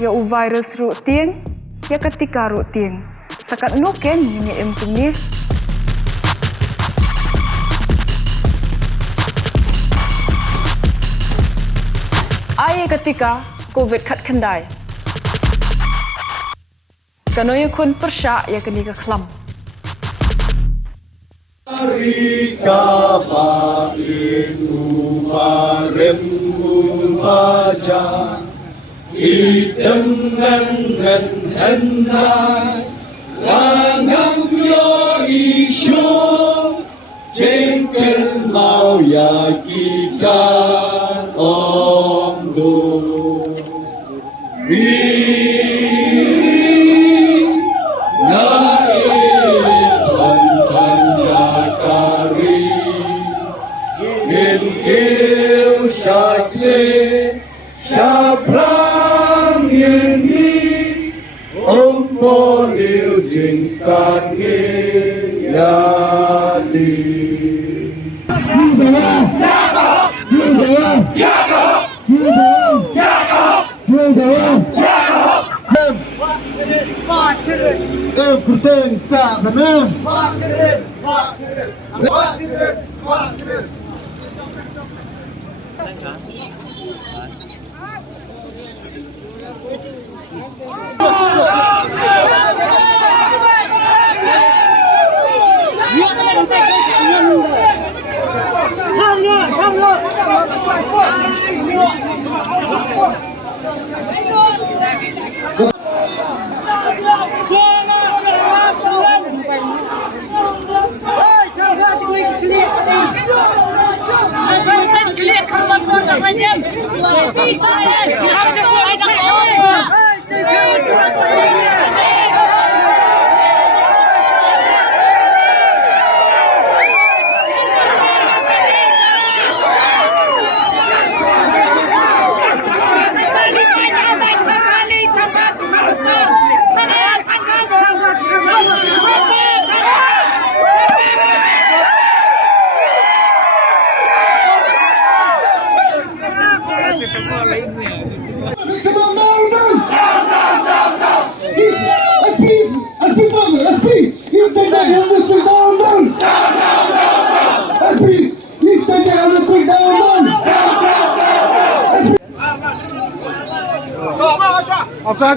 ya u virus ru tieng ya ketika ru tieng sakat nuken ini empungnya ai ketika covid khat khandai kanoy kun persya ya kini ke klam Rika pa itu marembu baca idem dan hendak langam yo isu jengkel mau yakikan omdo Shah Prang Yen Ni Om Po Liu Jing Stan Ge Ya Li Kurteng sa benar.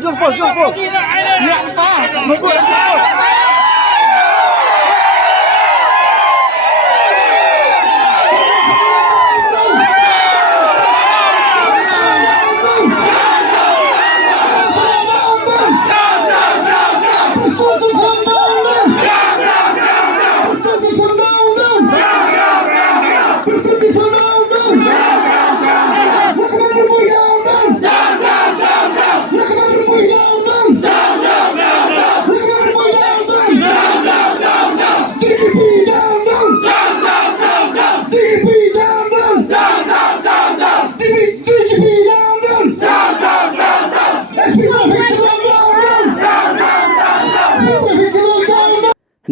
Jumpa. Ya,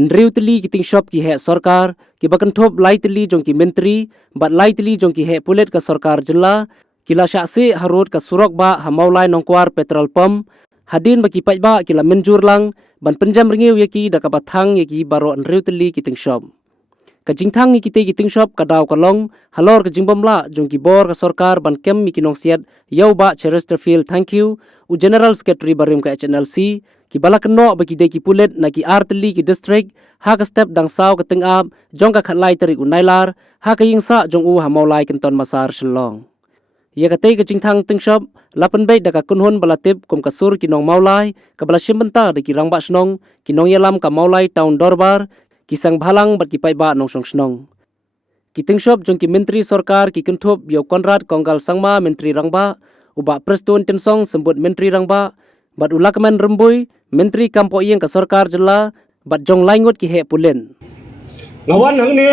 Nriu teli ki Tyngshop ki hai Sorkar ki bakan thop lai teli jong ki Myntri bat lai teli jong ki hai Pulit ka Sorkar jilla kila Shah harut ka surok ba ha Mawlai Nongkwar petrol pump hadin baki pai ba kila menjur lang ban penjam ringiu yaki da ka Thang yaki baro nriu teli ki Tyngshop ka Thang ki te ki Tyngshop ka daw ka long halor ka jingbom la jong ki bor ka Sorkar ban kem mi ki nong siat yau ba Chesterfield thank you u General Secretary barim ka HNLC ki bala keno bagi de ki Pulit na ki arteli ki district ha ka step dang saw ka tengap jong ka khatlai tari unailar ha ka yingsa jong u ha Mawlai kenton masar shlong ya ka te ka Thang Tyngshop lapan bai da ka kunhun bala tip kum ka sur ki nong Mawlai ka bala shimbenta de ki rangba snong ki nong yalam ka Mawlai town dorbar ki sang bhalang bat ki pai ba nong song snong ki Tyngshop jong ki Myntri Sorkar ki kunthop yo konrad konggal sangma Myntri rangba uba preston tensong sembut Myntri rangba bat ulakman rembui Myntri kampo yang ka Sorkar jela bat Jong laingot ki he Pulen Ngawan hang ni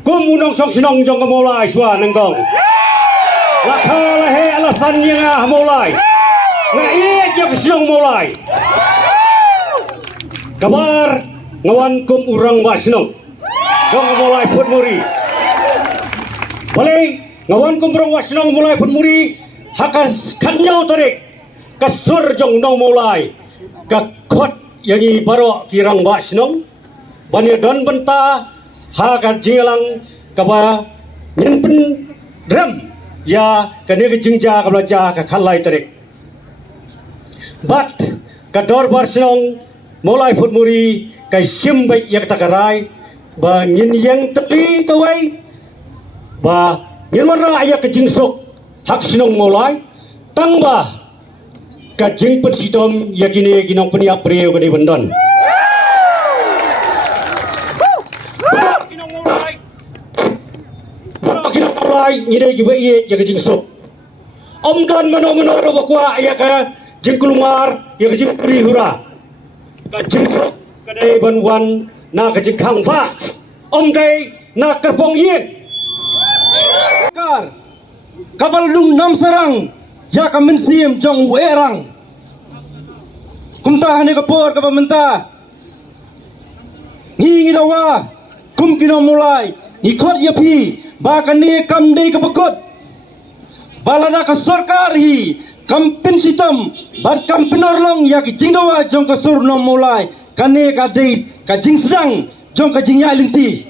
kum unong sok sinong jong ka Mawlai swa nangkong lakha la he alasan yang Mawlai na iya jong sinong Mawlai kabar ngawan kum urang wa sinong jong ka Mawlai put muri balik ngawan kum urang wa sinong Mawlai put muri hakas kanyau tarik kasur jong Nong Mawlai ka khot yang i baro kirang ba sinong bani don benta ha ka jilang ka ba nyen pen dram ya ka ne ka jingja ka belaja ka khalai tarik bat ka dor bar sinong Mawlai phut muri ka sim bai yak takarai ba nyen yang tepi ka wai ba nyen mara ya ka jingsuk hak sinong Mawlai tang ba ka jing pen sitom yakini ginong peniap priyo ka di bendon Kinang Mawlai nyidai giba iye ya ka jingsuk om don mano ro bakwa ya ka jing kulumar ya ka jing pri hura ka jingsuk ka dai ban wan na ka jing khang fa om dai na ka pong yin Kar kabal lung nam sarang ya ka mensim jong werang kumta hane kapor ka pamenta ngi dawa kum Kinong Mawlai ni khot ya pi ba ka ne kam dei ka bakot balada ka Sorkar hi kam pin sitam bat kam penorlong ya ki jing dawa jong ka sur Nong Mawlai ka ne ka dei ka jing sedang jong ka jing ya linti